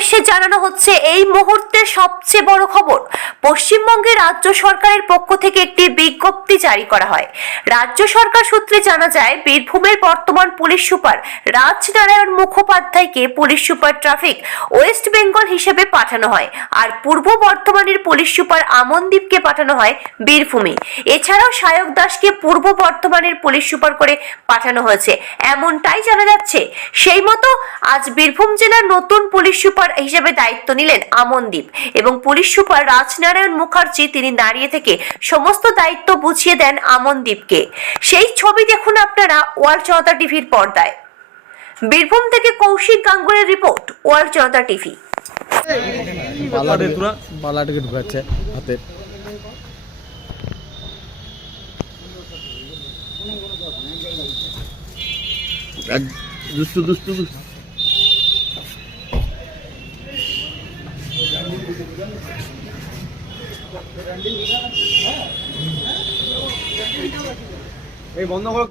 উদ্দেশ্যে জানানো হচ্ছে, এই মুহূর্তের সবচেয়ে বড় খবর পশ্চিমবঙ্গের রাজ্য সরকারের পক্ষ থেকে একটি বিজ্ঞপ্তি জারি করা হয়। রাজ্য সরকার সূত্রে জানা যায়, বীরভূমের বর্তমান police super Rajnarayan মুখোপাধ্যায়কে police super traffic West Bengal হিসেবে পাঠানো হয়, আর পূর্ব বর্ধমানের পুলিশ সুপার আমনদীপকে পাঠানো হয় বীরভূমে। এছাড়াও সায়ক দাসকে পূর্ব বর্ধমানের পুলিশ সুপার করে পাঠানো হয়েছে। এমনটাই জানা যাচ্ছে, সেই মতো আজ বীরভূম জেলার নতুন পুলিশ সুপার হিসেবে দায়িত্ব নিলেন আমনদীপ এবং পুলিশ সুপার রাজনারায়ণ মুখার্জি তিনি দাঁড়িয়ে থেকে সমস্ত দায়িত্ব বুঝিয়ে দেন আমনদীপকে। সেই ছবি দেখুন আপনারা ওয়ার্ল্ড জনতা টিভির পর্দায়। বীরভূম থেকে কৌশিক গাঙ্গুলের রিপোর্ট ওয়ার্ল্ড জনতা টিভি। বালাটাকে ঢুকাচ্ছে হাতে। দুষ্টু দুষ্টু দুষ্টু। এই বন্ধ করো।